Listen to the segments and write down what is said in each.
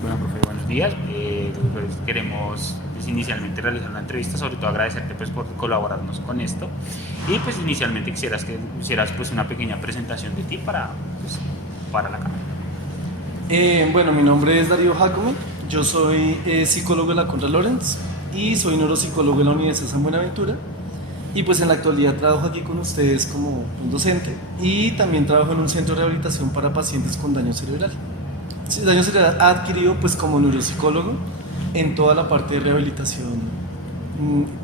Bueno, profe, buenos días. Pues, queremos inicialmente realizar una entrevista, sobre todo agradecerte pues, por colaborarnos con esto. Y pues inicialmente quisieras que hicieras pues, una pequeña presentación de ti pues, para la cámara. Bueno, mi nombre es Darío Jacome, yo soy psicólogo de la Conrad Lorenz y soy neuropsicólogo de la Universidad de San Buenaventura y pues en la actualidad trabajo aquí con ustedes como un docente y también trabajo en un centro de rehabilitación para pacientes con daño cerebral. Sí, daño cerebral adquirido pues como neuropsicólogo en toda la parte de rehabilitación,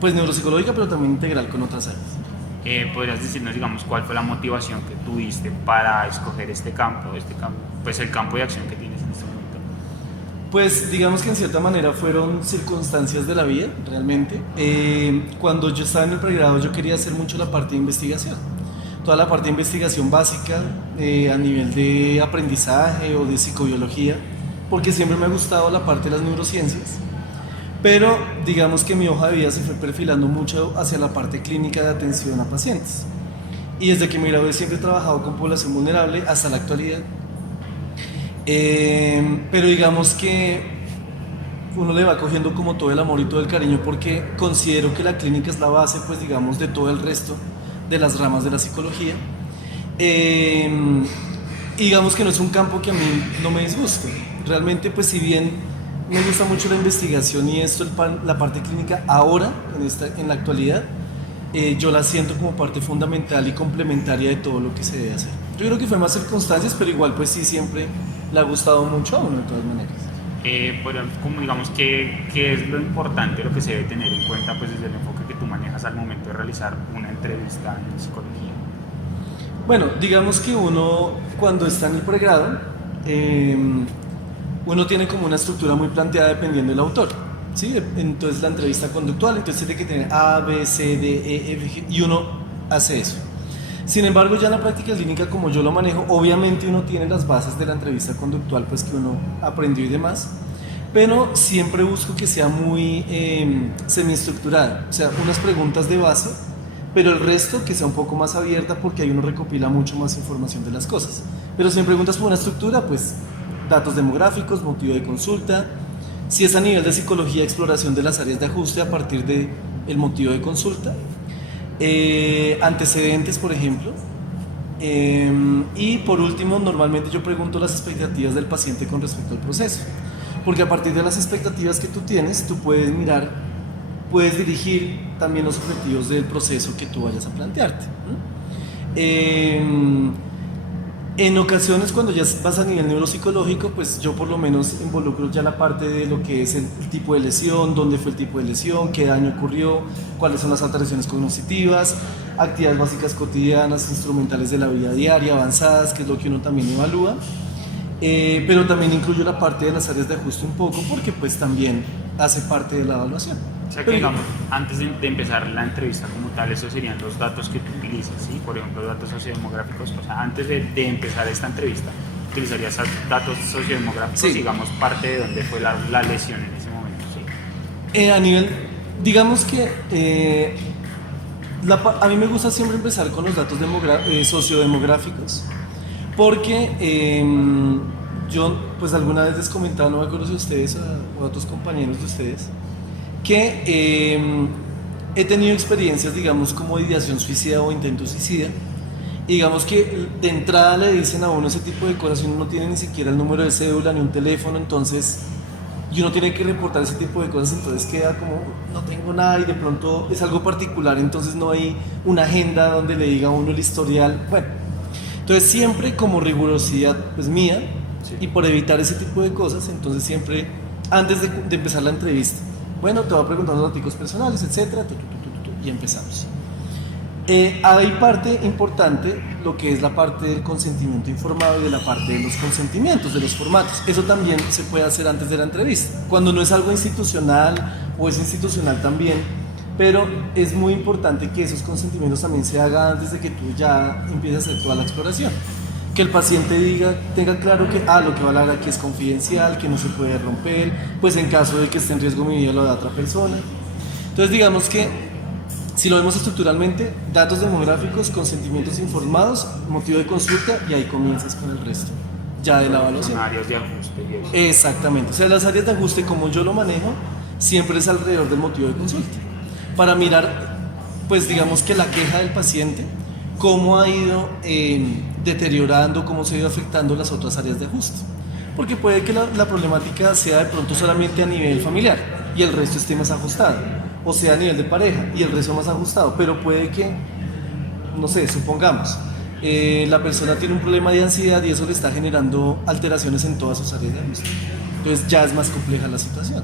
pues neuropsicológica pero también integral con otras áreas. ¿Podrías decirnos, digamos, cuál fue la motivación que tuviste para escoger pues el campo de acción que tienes en este momento? Pues digamos que en cierta manera fueron circunstancias de la vida, realmente. Cuando yo estaba en el pregrado yo quería hacer mucho la parte de investigación. Toda la parte de investigación básica a nivel de aprendizaje o de psicobiología, porque siempre me ha gustado la parte de las neurociencias. Pero digamos que mi hoja de vida se fue perfilando mucho hacia la parte clínica de atención a pacientes. Y desde que me gradué siempre he trabajado con población vulnerable hasta la actualidad. Pero digamos que uno le va cogiendo como todo el amor y todo el cariño porque considero que la clínica es la base, pues digamos, de todo el resto de las ramas de la psicología. Y digamos que no es un campo que a mí no me disguste. Realmente, pues si bien me gusta mucho la investigación y esto, la parte clínica, ahora, en la actualidad, yo la siento como parte fundamental y complementaria de todo lo que se debe hacer. Yo creo que fue más circunstancias, pero igual pues sí siempre le ha gustado mucho a uno de todas maneras. Como digamos, ¿qué es lo importante, lo que se debe tener en cuenta pues, desde el enfoque que tú manejas al momento de realizar una entrevista en psicología? Bueno, digamos que uno cuando está en el pregrado, uno tiene como una estructura muy planteada dependiendo del autor. ¿Sí? Entonces la entrevista conductual, entonces tiene que tener A, B, C, D, E, F, G, y uno hace eso. Sin embargo, ya en la práctica clínica, como yo lo manejo, obviamente uno tiene las bases de la entrevista conductual, pues que uno aprendió y demás, pero siempre busco que sea muy semiestructurada, o sea, unas preguntas de base, pero el resto que sea un poco más abierta porque ahí uno recopila mucho más información de las cosas. Pero si me preguntas por una estructura, pues datos demográficos, motivo de consulta, si es a nivel de psicología, exploración de las áreas de ajuste a partir del motivo de consulta, antecedentes, por ejemplo. Y por último, normalmente yo pregunto las expectativas del paciente con respecto al proceso, porque a partir de las expectativas que tú tienes, tú puedes mirar, puedes dirigir también los objetivos del proceso que tú vayas a plantearte. En ocasiones cuando ya vas a nivel neuropsicológico, pues yo por lo menos involucro ya la parte de lo que es el tipo de lesión, dónde fue el tipo de lesión, qué daño ocurrió, cuáles son las alteraciones cognitivas, actividades básicas cotidianas, instrumentales de la vida diaria, avanzadas, que es lo que uno también evalúa. Pero también incluyo la parte de las áreas de ajuste un poco porque pues también hace parte de la evaluación. O sea que, Pero, digamos, antes de empezar la entrevista como tal, esos serían los datos que tú utilizas, ¿sí? Por ejemplo, los datos sociodemográficos. O sea, antes de empezar esta entrevista, utilizarías datos sociodemográficos, sí, digamos, parte de dónde fue la lesión en ese momento, ¿sí? a nivel, digamos que a mí me gusta siempre empezar con los datos sociodemográficos porque yo pues alguna vez les comentaba, no me acuerdo si ustedes o a otros compañeros de ustedes, que he tenido experiencias, digamos, como de ideación suicida o intento suicida. Y digamos que de entrada le dicen a uno ese tipo de cosas y uno no tiene ni siquiera el número de cédula ni un teléfono, entonces y uno tiene que reportar ese tipo de cosas, entonces queda como no tengo nada y de pronto es algo particular, entonces no hay una agenda donde le diga a uno el historial. Bueno, entonces siempre como rigurosidad pues mía Sí. y por evitar ese tipo de cosas, entonces siempre antes de empezar la entrevista, bueno, te voy a preguntar los datos personales, etcétera, y empezamos. Hay parte importante, lo que es la parte del consentimiento informado y de la parte de los consentimientos, de los formatos. Eso también se puede hacer antes de la entrevista. Cuando no es algo institucional o es institucional también, pero es muy importante que esos consentimientos también se hagan antes de que tú ya empieces a hacer toda la exploración. Que el paciente tenga claro que lo que va a hablar aquí es confidencial, que no se puede romper, pues en caso de que esté en riesgo mi vida lo de otra persona. Entonces digamos que si lo vemos estructuralmente, datos demográficos, consentimientos informados, motivo de consulta y ahí comienzas con el resto. ya de la Son evaluación. áreas de ajuste y eso. Exactamente, o sea, las áreas de ajuste como yo lo manejo, siempre es alrededor del motivo de consulta, para mirar, pues digamos que la queja del paciente, cómo ha ido deteriorando, cómo se ha ido afectando las otras áreas de ajuste. Porque puede que la problemática sea de pronto solamente a nivel familiar y el resto esté más ajustado, o sea a nivel de pareja y el resto más ajustado, pero puede que, no sé, supongamos, la persona tiene un problema de ansiedad y eso le está generando alteraciones en todas sus áreas de ajuste. Entonces ya es más compleja la situación.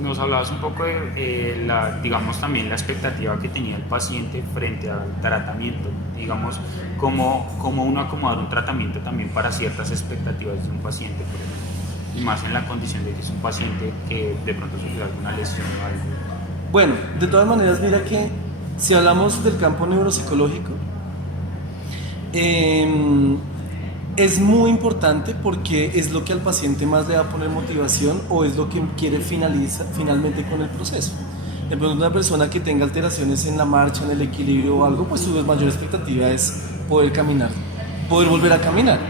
Nos hablabas un poco de, digamos, también la expectativa que tenía el paciente frente al tratamiento, digamos, cómo uno acomodar un tratamiento también para ciertas expectativas de un paciente, por ejemplo, y más en la condición de que es un paciente que de pronto sufrió alguna lesión o algo. Bueno, de todas maneras, mira que si hablamos del campo neuropsicológico, eh, es muy importante porque es lo que al paciente más le va a poner motivación o es lo que quiere finalmente con el proceso. De pronto una persona que tenga alteraciones en la marcha, en el equilibrio o algo, pues su mayor expectativa es poder caminar, poder volver a caminar.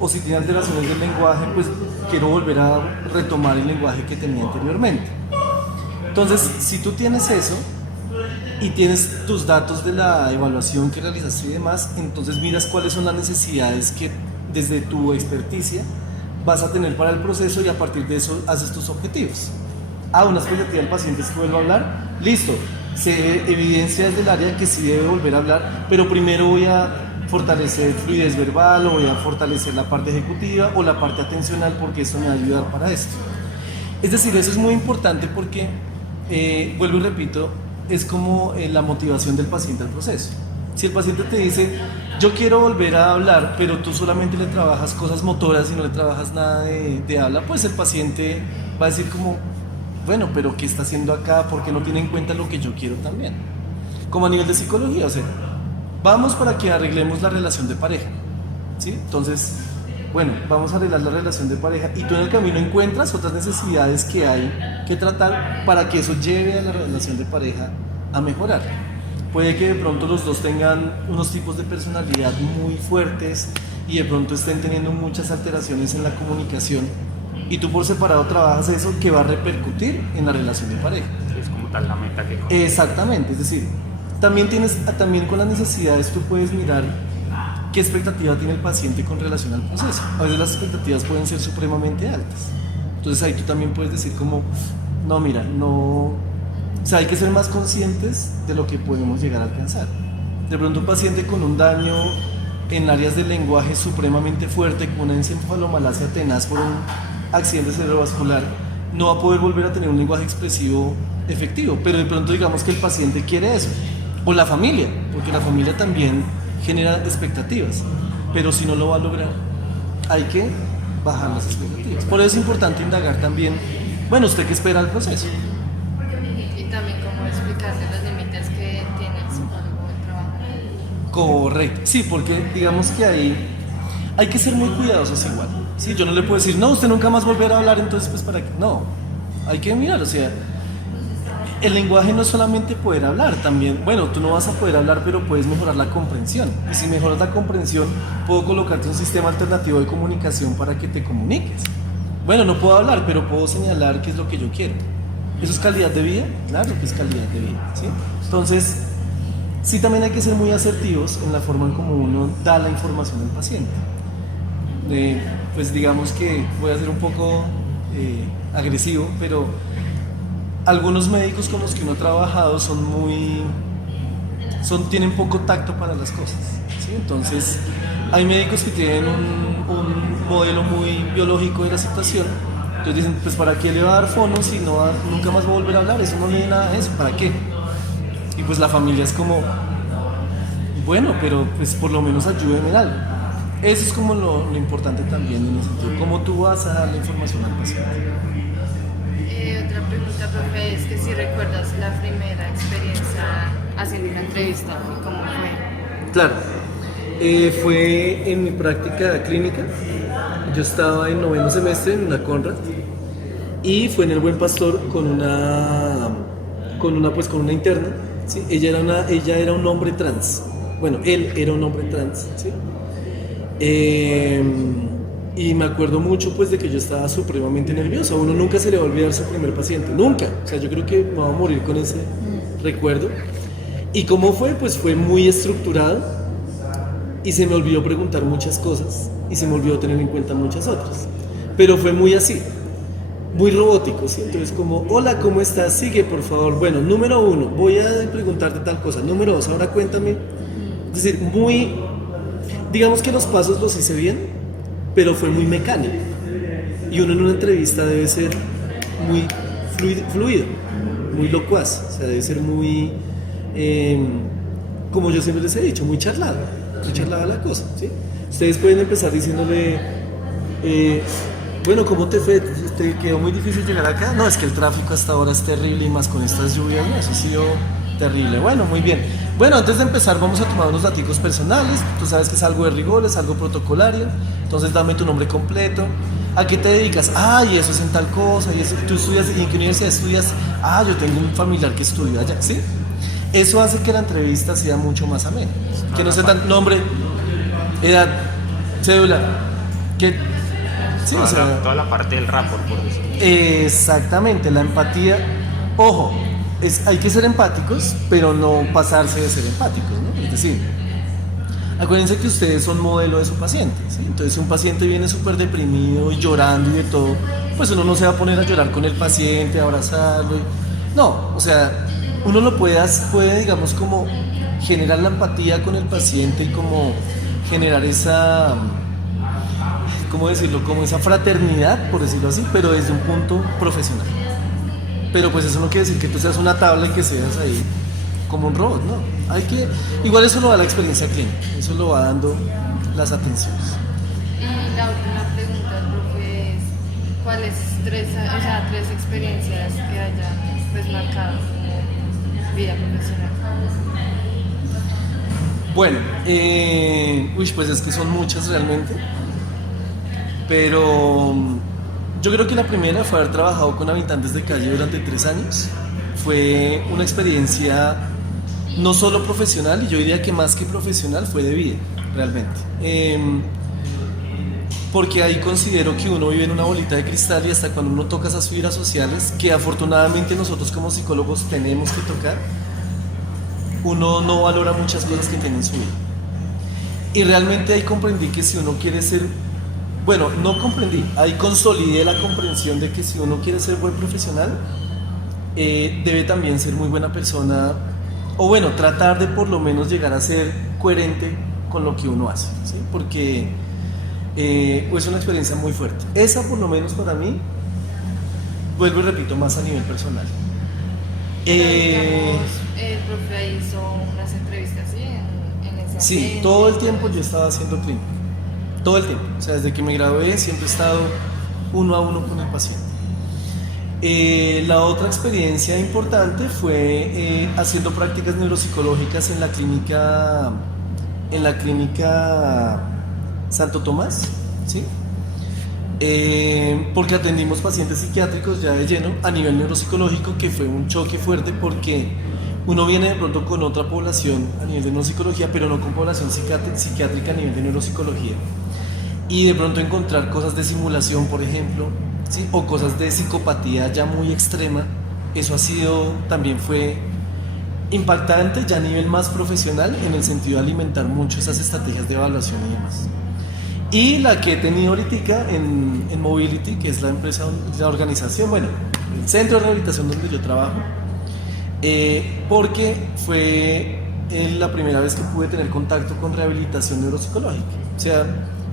O si tiene alteraciones del lenguaje, pues quiero volver a retomar el lenguaje que tenía anteriormente. Entonces, si tú tienes eso y tienes tus datos de la evaluación que realizaste y demás, entonces miras cuáles son las necesidades que desde tu experticia vas a tener para el proceso y a partir de eso haces tus objetivos. Una expectativa del paciente es que vuelva a hablar, listo, se evidencia desde el área que sí debe volver a hablar, pero primero voy a fortalecer fluidez verbal o voy a fortalecer la parte ejecutiva o la parte atencional porque eso me va a ayudar para esto. Es decir, eso es muy importante porque, vuelvo y repito, es como la motivación del paciente al proceso. Si el paciente te dice, yo quiero volver a hablar, pero tú solamente le trabajas cosas motoras y no le trabajas nada de habla, pues el paciente va a decir como, bueno, pero ¿qué está haciendo acá? Porque no tiene en cuenta lo que yo quiero también. Como a nivel de psicología, o sea, vamos para que arreglemos la relación de pareja, ¿sí? Entonces, bueno, vamos a arreglar la relación de pareja y tú en el camino encuentras otras necesidades que hay que tratar para que eso lleve a la relación de pareja a mejorar. Puede que de pronto los dos tengan unos tipos de personalidad muy fuertes y de pronto estén teniendo muchas alteraciones en la comunicación y tú por separado trabajas eso que va a repercutir en la relación de pareja. Es como tal la meta que... Exactamente, es decir, también con las necesidades tú puedes mirar qué expectativa tiene el paciente con relación al proceso. A veces las expectativas pueden ser supremamente altas. Entonces ahí tú también puedes decir como, no, mira, no... O sea, hay que ser más conscientes de lo que podemos llegar a alcanzar. De pronto un paciente con un daño en áreas del lenguaje supremamente fuerte, con una encefalomalacia tenaz por un accidente cerebrovascular, no va a poder volver a tener un lenguaje expresivo efectivo, pero de pronto digamos que el paciente quiere eso, o la familia, porque la familia también genera expectativas, pero si no lo va a lograr, hay que bajar las expectativas. Por eso es importante indagar también, bueno, ¿usted qué espera del proceso? Y también cómo explicarle los límites que tiene el psicólogo del trabajo. Correcto, sí, porque digamos que ahí hay que ser muy cuidadosos igual. Sí, yo no le puedo decir, no, usted nunca más volverá a hablar, entonces pues para qué. No, hay que mirar, o sea, el lenguaje no es solamente poder hablar, también, bueno, tú no vas a poder hablar, pero puedes mejorar la comprensión. Y si mejoras la comprensión, puedo colocarte un sistema alternativo de comunicación para que te comuniques. Bueno, no puedo hablar, pero puedo señalar qué es lo que yo quiero. ¿Eso es calidad de vida? Claro que es calidad de vida, ¿sí? Entonces, sí también hay que ser muy asertivos en la forma en cómo uno da la información al paciente. Pues digamos que voy a ser un poco agresivo, pero algunos médicos con los que uno ha trabajado tienen poco tacto para las cosas, ¿sí? Entonces, hay médicos que tienen un modelo muy biológico de la situación. Entonces dicen, pues ¿para qué le va a dar fono si nunca más va a volver a hablar? Eso no le da nada de eso, ¿para qué? Y pues la familia es como, bueno, pero pues por lo menos ayúdenme en algo. Eso es como lo importante también en el sentido, cómo tú vas a dar la información al paciente. Otra pregunta, profe, es que si recuerdas la primera experiencia haciendo una entrevista y cómo fue. Claro, fue en mi práctica clínica. Yo estaba en 9º semestre en una Conrad y fue en el Buen Pastor con una interna, ¿sí? Ella era un hombre trans. Bueno, él era un hombre trans, ¿sí? Y me acuerdo mucho pues de que yo estaba supremamente nervioso. A uno nunca se le va a olvidar su primer paciente, nunca. O sea, yo creo que me voy a morir con ese recuerdo. ¿Y cómo fue? Pues fue muy estructurado y se me olvidó preguntar muchas cosas y se me olvidó tener en cuenta muchas otras. Pero fue muy así, muy robótico, ¿sí? Entonces como, hola, ¿cómo estás? Sigue, por favor. Bueno, número 1, voy a preguntarte tal cosa. Número 2, ahora cuéntame. Es decir, muy, digamos que los pasos los hice bien, pero fue muy mecánico. Y uno en una entrevista debe ser muy fluido, muy locuaz, o sea, debe ser muy, como yo siempre les he dicho, muy charlada la cosa, ¿sí? Ustedes pueden empezar diciéndole, bueno, ¿cómo te fue? ¿Te quedó muy difícil llegar acá? No, es que el tráfico hasta ahora es terrible y más con estas lluvias, ¿no? Eso ha sido terrible. Bueno, muy bien. Bueno, antes de empezar vamos a tomar unos datos personales. Tú sabes que es algo de rigor, es algo protocolario. Entonces dame tu nombre completo. ¿A qué te dedicas? Ah, y eso es en tal cosa. Y eso, ¿tú estudias? ¿Y en qué universidad estudias? Ah, yo tengo un familiar que estudia allá. ¿Sí? Eso hace que la entrevista sea mucho más amena. Que no sea tan nombre, edad, cédula. Que, sí, toda, o sea, toda la parte del rapport, por decirlo. exactamente, la empatía. Ojo, hay que ser empáticos, pero no pasarse de ser empáticos, ¿no? Es decir, acuérdense que ustedes son modelo de su paciente, ¿sí? Entonces, si un paciente viene súper deprimido y llorando y de todo, pues uno no se va a poner a llorar con el paciente, a abrazarlo. No, o sea, uno lo puede, digamos, como generar la empatía con el paciente y como generar esa, ¿cómo decirlo? Como esa fraternidad, por decirlo así, pero desde un punto profesional. Pero pues eso no quiere decir que tú seas una tabla y que seas ahí como un robot, ¿no? Hay que, igual eso lo da la experiencia clínica, eso lo va dando las atenciones. Y la última pregunta, profe, es ¿cuáles tres experiencias que hayan pues marcado como vida profesional? Bueno, pues es que son muchas realmente, pero yo creo que la primera fue haber trabajado con habitantes de calle durante 3 años. Fue una experiencia no solo profesional, y yo diría que más que profesional fue de vida, realmente. Porque ahí considero que uno vive en una bolita de cristal y hasta cuando uno toca esas fibras sociales, que afortunadamente nosotros como psicólogos tenemos que tocar, uno no valora muchas cosas que tiene en su vida. Y realmente ahí comprendí que si uno quiere ser, bueno, no comprendí, ahí consolidé la comprensión de que si uno quiere ser buen profesional, debe también ser muy buena persona, o bueno, tratar de por lo menos llegar a ser coherente con lo que uno hace, ¿sí? Porque es una experiencia muy fuerte. Esa por lo menos para mí, vuelvo y repito, más a nivel personal. Digamos, el profe ahí hizo unas entrevistas, ¿sí? En ese Sí, ambiente. todo el tiempo yo estaba haciendo clínica. Todo el tiempo. O sea, desde que me gradué siempre he estado uno a uno con el paciente. La otra experiencia importante fue haciendo prácticas neuropsicológicas en la clínica Santo Tomás, ¿sí? Porque atendimos pacientes psiquiátricos ya de lleno a nivel neuropsicológico, que fue un choque fuerte porque uno viene de pronto con otra población a nivel de neuropsicología, pero no con población psiquiátrica a nivel de neuropsicología. Y de pronto encontrar cosas de simulación, por ejemplo, ¿sí? O cosas de psicopatía ya muy extrema, eso también fue impactante ya a nivel más profesional en el sentido de alimentar mucho esas estrategias de evaluación y demás. Y la que he tenido ahorita en Mobility, que es la empresa, la organización, bueno, el centro de rehabilitación donde yo trabajo, porque fue la primera vez que pude tener contacto con rehabilitación neuropsicológica. O sea,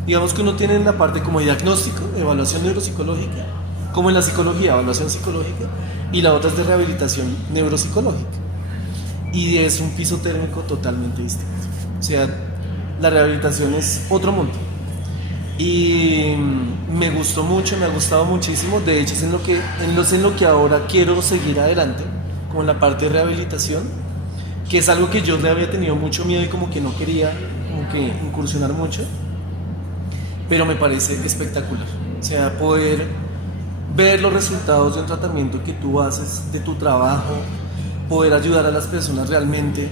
digamos que uno tiene en la parte como diagnóstico, evaluación neuropsicológica, como en la psicología, evaluación psicológica, y la otra es de rehabilitación neuropsicológica. Y es un piso térmico totalmente distinto. O sea, la rehabilitación es otro mundo. Y me gustó mucho, me ha gustado muchísimo. De hecho, es en lo que ahora quiero seguir adelante, como en la parte de rehabilitación, que es algo que yo le había tenido mucho miedo y como que no quería como que incursionar mucho, pero me parece espectacular. O sea, poder ver los resultados de un tratamiento que tú haces, de tu trabajo, poder ayudar a las personas realmente,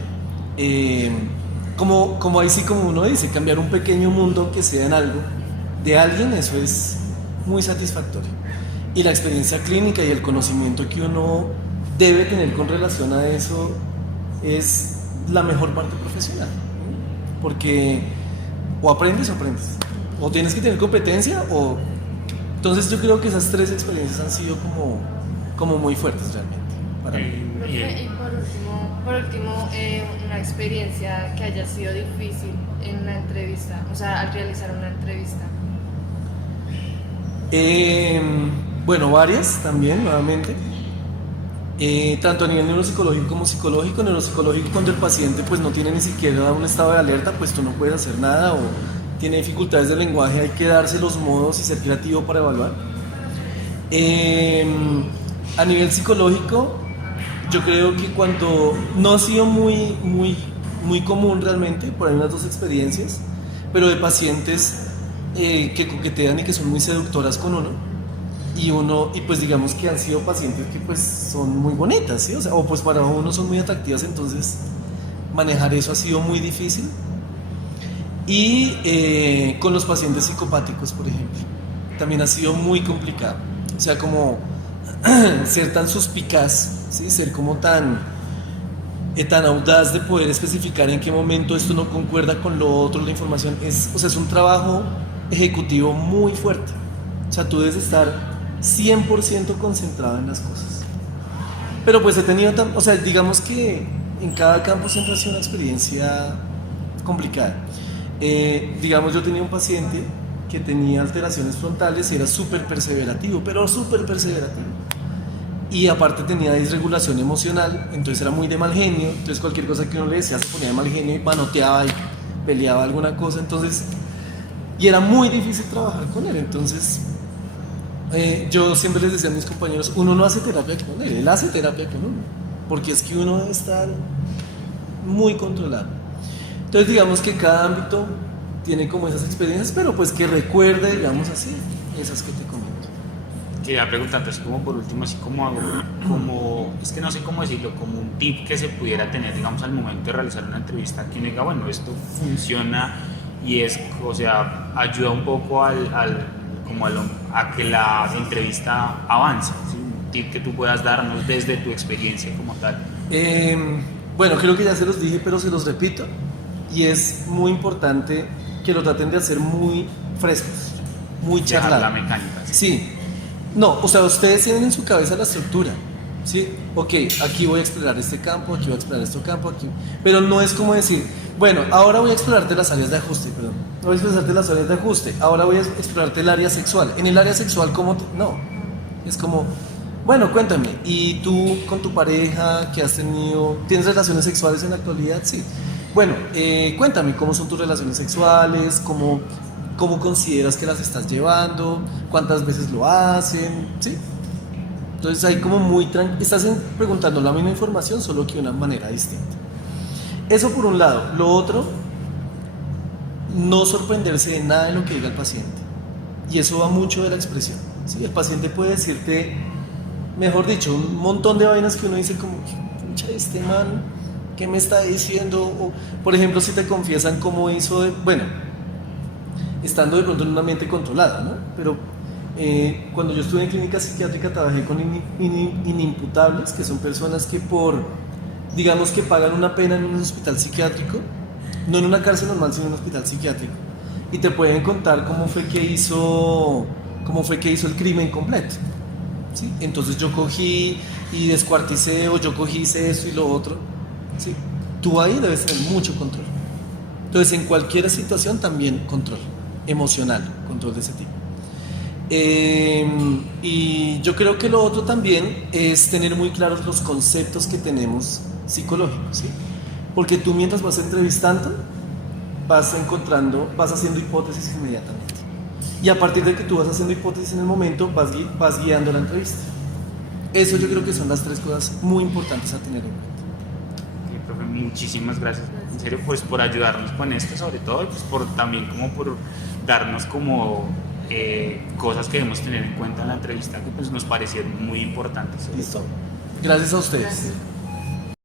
como ahí sí como uno dice, cambiar un pequeño mundo que sea en algo, de alguien, eso es muy satisfactorio. Y la experiencia clínica y el conocimiento que uno debe tener con relación a eso es la mejor parte profesional, ¿no? Porque o aprendes o aprendes, o tienes que tener competencia o... Entonces yo creo que esas tres experiencias han sido como muy fuertes realmente para mí. Profe, y por último una experiencia que haya sido difícil en una entrevista, o sea, al realizar una entrevista. Bueno, varias también, nuevamente. Tanto a nivel neuropsicológico como psicológico. Neuropsicológico, cuando el paciente pues no tiene ni siquiera un estado de alerta, pues tú no puedes hacer nada, o tiene dificultades de lenguaje, hay que darse los modos y ser creativo para evaluar. A nivel psicológico, yo creo que cuando no ha sido muy común realmente, por ahí unas 2 experiencias, pero de pacientes que coquetean y que son muy seductoras con uno, y pues digamos que han sido pacientes que pues son muy bonitas, ¿sí? O sea, o pues para uno son muy atractivas, entonces manejar eso ha sido muy difícil. Y con los pacientes psicopáticos, por ejemplo, también ha sido muy complicado. O sea, como ser tan suspicaz, ¿sí? Ser como tan audaz de poder especificar en qué momento esto no concuerda con lo otro, la información. O sea, es un trabajo ejecutivo muy fuerte. O sea, tú debes estar 100% concentrado en las cosas. Pero pues he tenido, o sea, digamos que en cada campo siempre ha sido una experiencia complicada. Digamos, yo tenía un paciente que tenía alteraciones frontales y era súper perseverativo, pero súper perseverativo. Y aparte tenía disregulación emocional, entonces era muy de mal genio, entonces cualquier cosa que uno le decía se ponía de mal genio y manoteaba y peleaba alguna cosa, entonces... Y era muy difícil trabajar con él, entonces... yo siempre les decía a mis compañeros, uno no hace terapia con él hace terapia con uno, porque es que uno debe estar muy controlado. Entonces digamos que cada ámbito tiene como esas experiencias, pero pues que recuerde, digamos así, esas que te comento. Quería preguntarte así como por último, así como, es que no sé cómo decirlo, como un tip que se pudiera tener, digamos, al momento de realizar una entrevista, que uno diga, bueno, esto funciona y es, o sea, ayuda un poco a que la entrevista avance, ¿sí? Un tip que tú puedas darnos desde tu experiencia como tal. Bueno, creo que ya se los dije, pero se los repito, y es muy importante que lo traten de hacer muy frescos, muy charlado. Dejar la mecánica. Sí. No, o sea, ustedes tienen en su cabeza la estructura, ¿sí? Ok, aquí voy a explorar este campo, aquí voy a explorar este campo, aquí... Pero no es como decir, bueno, ahora voy a explorarte las áreas de ajuste, perdón. Voy a explorarte las áreas de ajuste, ahora voy a explorarte el área sexual. En el área sexual, ¿cómo te...? No, es como... Bueno, cuéntame, ¿y tú con tu pareja que has tenido, tienes relaciones sexuales en la actualidad? Sí. Bueno, cuéntame, ¿cómo son tus relaciones sexuales? ¿Cómo consideras que las estás llevando? ¿Cuántas veces lo hacen? ¿Sí? Entonces ahí como muy estás preguntando la misma información, solo que de una manera distinta. Eso por un lado. Lo otro, no sorprenderse de nada de lo que diga el paciente. Y eso va mucho de la expresión, ¿sí? El paciente puede decirte, mejor dicho, un montón de vainas que uno dice como, pucha, este man, ¿qué me está diciendo? O, por ejemplo, si te confiesan cómo hizo, bueno, estando de pronto en un ambiente controlado, ¿no? Pero cuando yo estuve en clínica psiquiátrica trabajé con inimputables, que son personas que digamos que pagan una pena en un hospital psiquiátrico, no en una cárcel normal, sino en un hospital psiquiátrico, y te pueden contar cómo fue que hizo el crimen completo, ¿sí? Entonces yo cogí y descuarticé, o yo cogí, hice eso y lo otro, ¿sí? Tú ahí debes tener mucho control. Entonces en cualquier situación también control emocional, control de ese tipo. Y yo creo que lo otro también es tener muy claros los conceptos que tenemos psicológicos, ¿sí? Porque tú mientras vas entrevistando vas haciendo hipótesis inmediatamente, y a partir de que tú vas haciendo hipótesis en el momento vas guiando la entrevista. Eso yo creo que son las 3 cosas muy importantes a tener en cuenta. Sí, profe, muchísimas gracias, en serio, pues por ayudarnos con esto, sobre todo, pues también como por darnos como cosas que debemos tener en cuenta en la entrevista que pues nos parecieron muy importantes. Listo. Gracias a ustedes. Gracias.